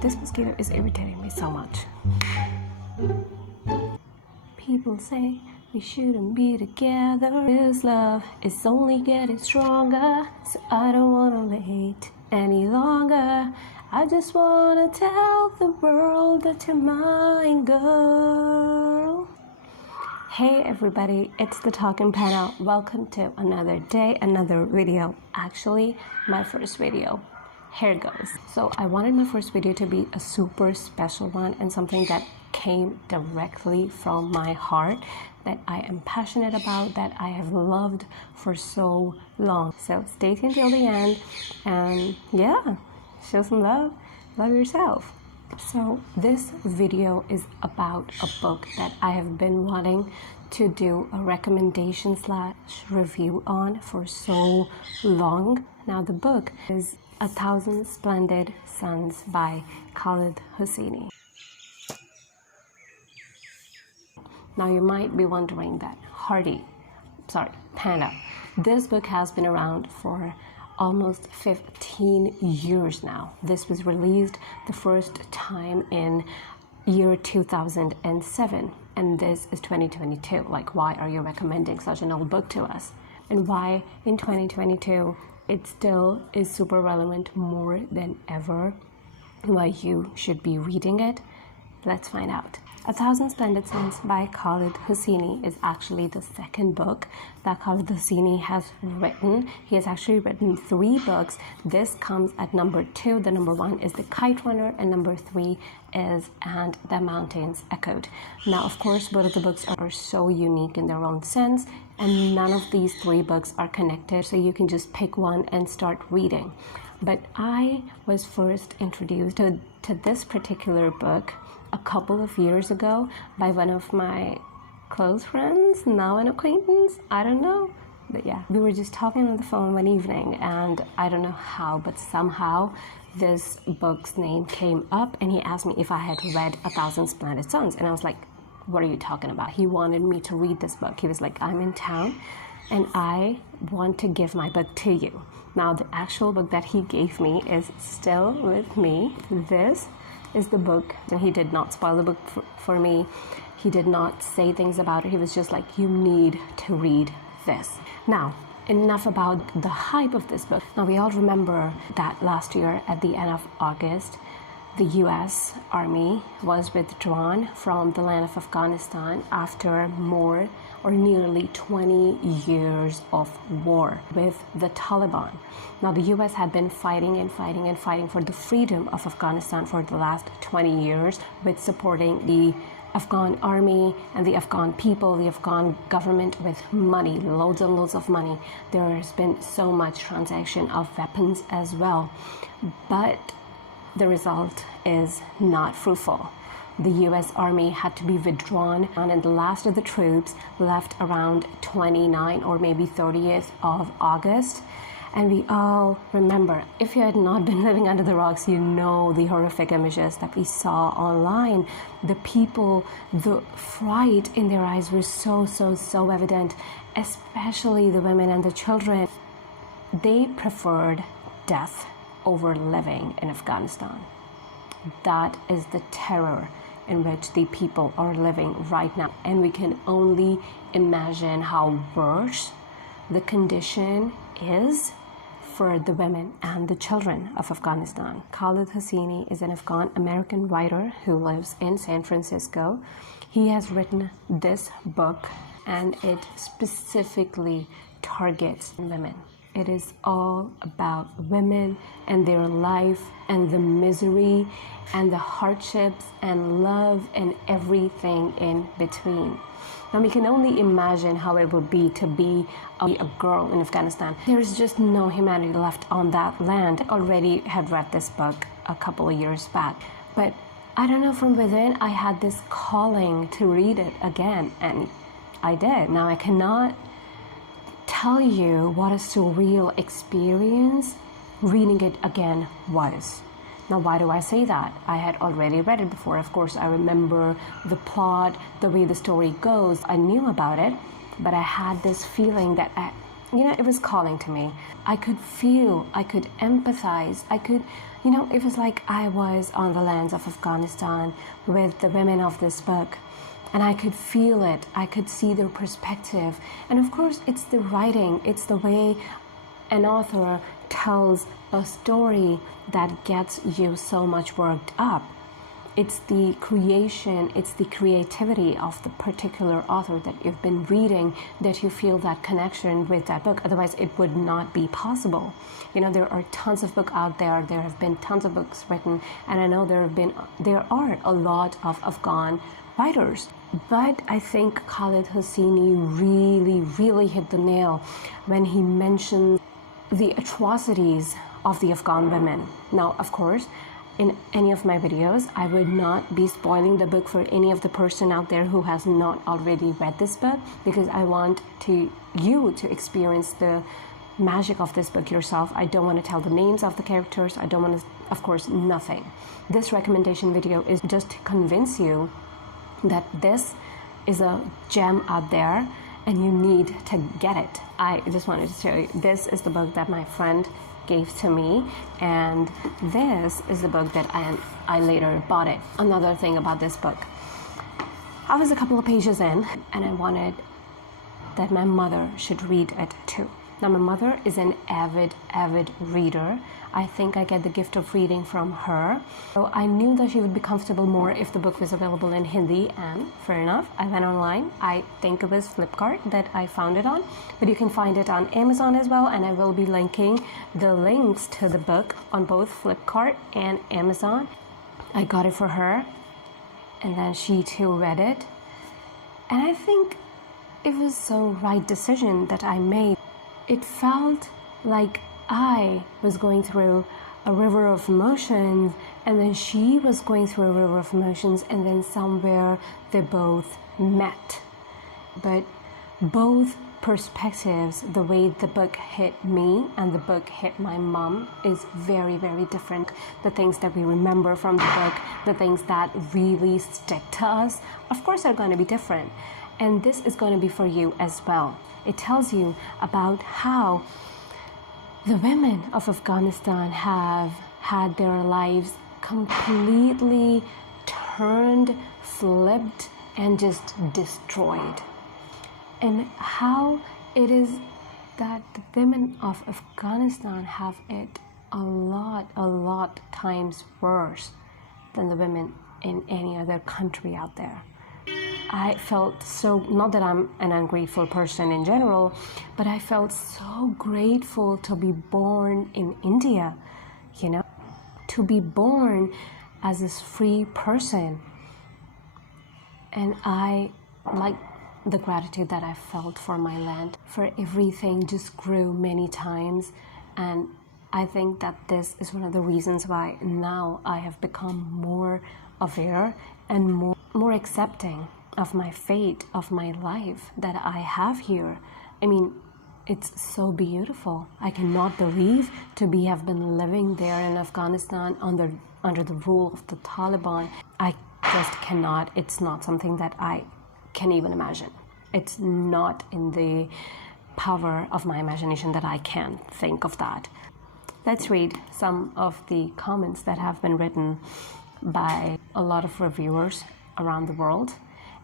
This mosquito is irritating me so much. People say we shouldn't be together. This love is only getting stronger, so I don't wanna wait any longer. I just wanna tell the world that you're mine, girl. Hey everybody, it's the Talking Panel. Welcome to another day, another video. Actually, my first video. Here it goes. So I wanted my first video to be a super special one and something that came directly from my heart, that I am passionate about, that I have loved for so long. So stay tuned till the end and yeah, show some love. Love yourself. So this video is about a book that I have been wanting to do a recommendation / review on for so long. Now the book is 1,000 Splendid Suns by Khaled Hosseini. Now you might be wondering that Panda. This book has been around for almost 15 years now. This was released the first time in year 2007 and this is 2022. Like, why are you recommending such an old book to us? And why in 2022 it still is super relevant more than ever? Why you should be reading it? Let's find out. 1,000 Splendid Suns by Khaled Hosseini is actually the second book that Khaled Hosseini has written. He has actually written 3 books. This comes at number 2. The number 1 is The Kite Runner and number 3 is And the Mountains Echoed. Now, of course, both of the books are so unique in their own sense and none of these 3 books are connected, so you can just pick one and start reading. But I was first introduced to this particular book a couple of years ago by one of my close friends, now an acquaintance, I don't know. But yeah, we were just talking on the phone one evening and I don't know how, but somehow this book's name came up and he asked me if I had read 1,000 Splendid Suns. And I was like, what are you talking about? He wanted me to read this book. He was like, I'm in town and I want to give my book to you. Now the actual book that he gave me is still with me. This is the book, and he did not spoil the book for me. He did not say things about it. He was just like, you need to read this. Now, enough about the hype of this book. Now, we all remember that last year at the end of August, the US Army was withdrawn from the land of Afghanistan after more or nearly 20 years of war with the Taliban. Now, the US had been fighting for the freedom of Afghanistan for the last 20 years with supporting the Afghan army and the Afghan people, the Afghan government with money, loads and loads of money. There has been so much transaction of weapons as well. But the result is not fruitful. The US Army had to be withdrawn and the last of the troops left around 29 or maybe 30th of August. And we all remember, if you had not been living under the rocks, you know the horrific images that we saw online. The people, the fright in their eyes was so evident, especially the women and the children. They preferred death over living in Afghanistan. That is the terror in which the people are living right now. And we can only imagine how worse the condition is for the women and the children of Afghanistan. Khaled Hosseini is an Afghan-American writer who lives in San Francisco. He has written this book and it specifically targets women. It is all about women and their life and the misery and the hardships and love and everything in between. Now we can only imagine how it would be to be a girl in Afghanistan. There's just no humanity left on that land. I already had read this book a couple of years back, but I don't know, from within I had this calling to read it again, and I did. Now I cannot tell you what a surreal experience reading it again was. Now, why do I say that? I had already read it before. Of course, I remember the plot, the way the story goes. I knew about it, but I had this feeling that it was calling to me. I could feel, I could empathize, it was like I was on the lands of Afghanistan with the women of this book. And I could feel it, I could see their perspective. And of course, it's the writing, it's the way an author tells a story that gets you so much worked up. It's the creation, it's the creativity of the particular author that you've been reading that you feel that connection with that book. Otherwise, it would not be possible. There are tons of books out there. There have been tons of books written, and I know there are a lot of Afghan writers. But I think Khaled Hosseini really, really hit the nail when he mentions the atrocities of the Afghan women. Now, of course, in any of my videos, I would not be spoiling the book for any of the person out there who has not already read this book, because I want you to experience the magic of this book yourself. I don't want to tell the names of the characters. I don't want to, of course, nothing. This recommendation video is just to convince you that this is a gem out there and you need to get it. I just wanted to show you, this is the book that my friend gave to me, and this is the book that I later bought it. Another thing about this book, I was a couple of pages in and I wanted that my mother should read it too. Now, my mother is an avid reader. I think I get the gift of reading from her. So I knew that she would be comfortable more if the book was available in Hindi, and fair enough, I went online. I think it was Flipkart that I found it on, but you can find it on Amazon as well, and I will be linking the links to the book on both Flipkart and Amazon. I got it for her, and then she too read it, and I think it was the right decision that I made. It felt like I was going through a river of emotions, and then she was going through a river of emotions, and then somewhere they both met. But both perspectives, the way the book hit me and the book hit my mom, is very, very different. The things that we remember from the book, the things that really stick to us, of course, are going to be different. And this is going to be for you as well. It tells you about how the women of Afghanistan have had their lives completely turned, flipped, and just destroyed. And how it is that the women of Afghanistan have it a lot times worse than the women in any other country out there. I felt so, not that I'm an ungrateful person in general, but I felt so grateful to be born in India, to be born as this free person. And I, like the gratitude that I felt for my land, for everything, just grew many times. And I think that this is one of the reasons why now I have become more aware and more accepting of my fate, of my life that I have here. I mean, it's so beautiful. I cannot believe to have been living there in Afghanistan under the rule of the Taliban. I just cannot. It's not something that I can even imagine. It's not in the power of my imagination that I can think of that. Let's read some of the comments that have been written by a lot of reviewers around the world,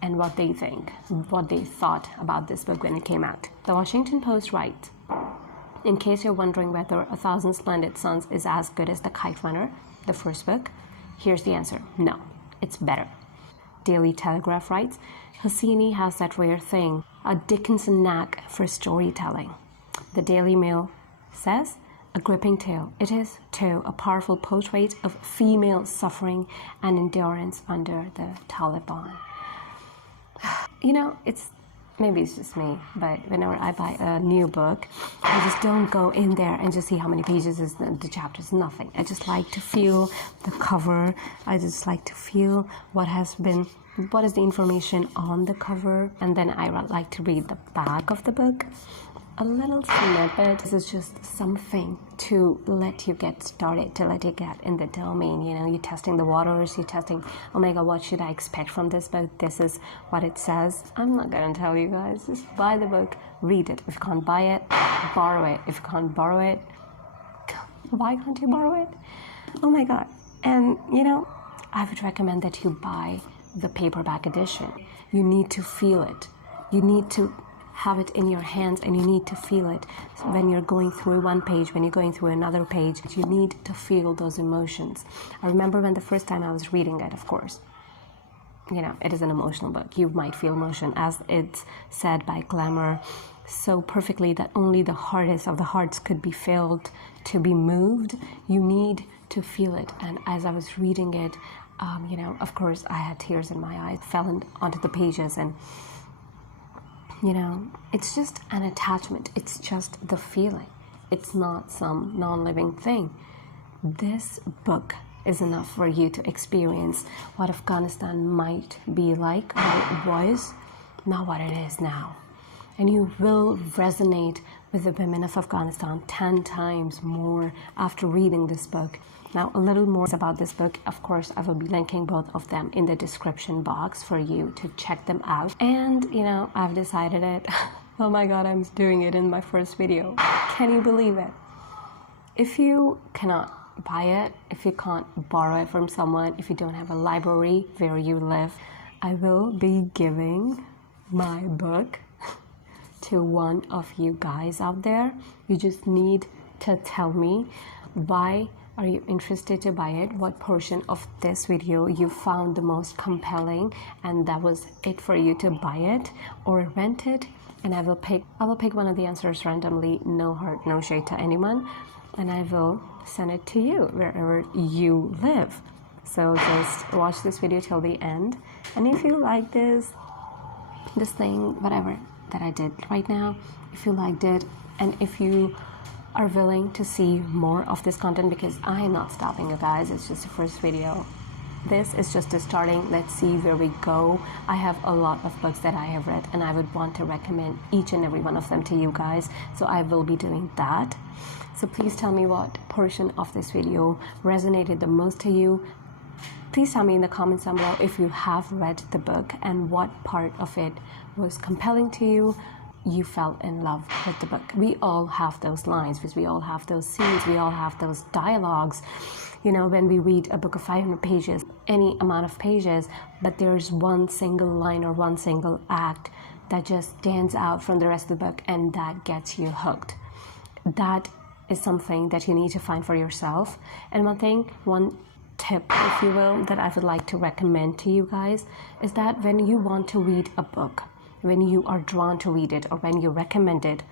and what they think, what they thought about this book when it came out. The Washington Post writes, in case you're wondering whether 1,000 Splendid Suns is as good as The Kite Runner, the first book, here's the answer. No, it's better. Daily Telegraph writes, Hosseini has that rare thing, a Dickinson knack for storytelling. The Daily Mail says, a gripping tale. It is, too, a powerful portrait of female suffering and endurance under the Taliban. Maybe it's just me, but whenever I buy a new book, I just don't go in there and just see how many pages is the chapters, nothing. I just like to feel the cover. I just like to feel what is the information on the cover, and then I like to read the back of the book. a little snippet. This is just something to let you get started, to let you get in the domain. You know, you're testing the waters, you're testing, oh my god, what should I expect from this book? This is what it says. I'm not gonna tell you guys. Just buy the book, read it. If you can't buy it, borrow it. If you can't borrow it, why can't you borrow it? Oh my god. And you know, I would recommend that you buy the paperback edition. You need to feel it. You need to have it in your hands, and you need to feel it. So when you're going through one page, when you're going through another page, you need to feel those emotions. I remember when the first time I was reading it, of course, you know, it is an emotional book. You might feel emotion, as it's said by Glamour so perfectly, that only the hardest of the hearts could be filled to be moved. You need to feel it. And as I was reading it, you know, of course, I had tears in my eyes, onto the pages, and you know, it's just an attachment. It's just the feeling. It's not some non-living thing. This book is enough for you to experience what Afghanistan might be like, what it was, not what it is now. And you will resonate with the women of Afghanistan 10 times more after reading this book. Now, a little more about this book. Of course, I will be linking both of them in the description box for you to check them out. And, you know, I've decided it. Oh my god, I'm doing it in my first video. Can you believe it? If you cannot buy it, if you can't borrow it from someone, if you don't have a library where you live, I will be giving my book to one of you guys out there. You just need to tell me why are you interested to buy it, what portion of this video you found the most compelling, and that was it for you to buy it or rent it. And I will pick one of the answers randomly, no hurt, no shade to anyone, and I will send it to you wherever you live. So just watch this video till the end, and if you like this thing, whatever that I did right now, if you liked it, and if you are willing to see more of this content, because I am not stopping, you guys. It's just the first video. This is just the starting. Let's see where we go. I have a lot of books that I have read, and I would want to recommend each and every one of them to you guys, so I will be doing that. So please tell me what portion of this video resonated the most to you. Please tell me in the comments down below if you have read the book and what part of it was compelling to you. You fell in love with the book. We all have those lines, because we all have those scenes, we all have those dialogues. You know, when we read a book of 500 pages, any amount of pages, but there's one single line or one single act that just stands out from the rest of the book, and that gets you hooked. That is something that you need to find for yourself. And one tip, if you will, that I would like to recommend to you guys is that when you want to read a book, when you are drawn to read it, or when you recommended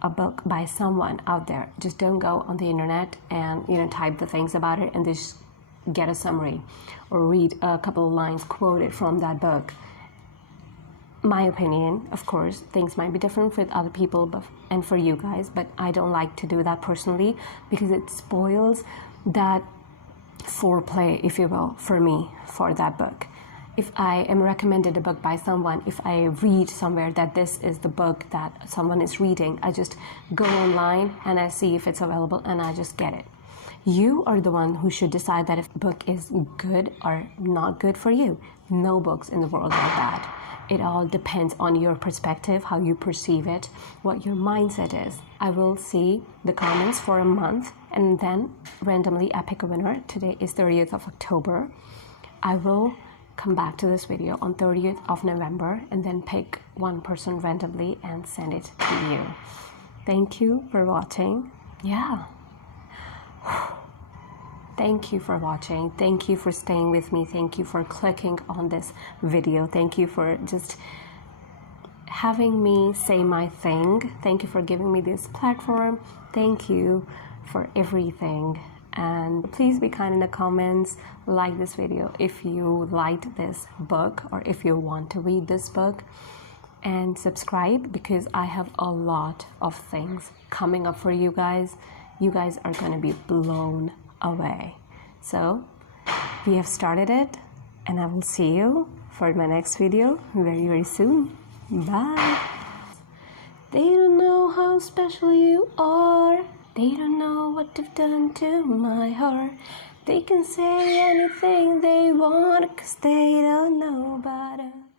a book by someone out there, just don't go on the internet and, you know, type the things about it and just get a summary or read a couple of lines quoted from that book. My opinion, of course, things might be different with other people and for you guys, but I don't like to do that personally, because it spoils that foreplay, if you will, for me, for that book. If I am recommended a book by someone, if I read somewhere that this is the book that someone is reading, I just go online and I see if it's available and I just get it. You are the one who should decide that if a book is good or not good for you. No books in the world are bad. It all depends on your perspective, how you perceive it, what your mindset is. I will see the comments for a month, and then randomly I pick a winner. Today is 30th of October. I will come back to this video on 30th of November and then pick one person randomly and send it to you. Thank you for watching. Yeah. Thank you for watching. Thank you for staying with me. Thank you for clicking on this video. Thank you for just having me say my thing. Thank you for giving me this platform. Thank you for everything. And please be kind in the comments. Like this video if you liked this book or if you want to read this book, and subscribe, because I have a lot of things coming up for you guys. You guys are going to be blown away. So we have started it, and I will see you for my next video very, very soon. Bye. They don't know how how special you are. They don't know what you've done to my heart. They can say anything they want, 'cause they don't know about us.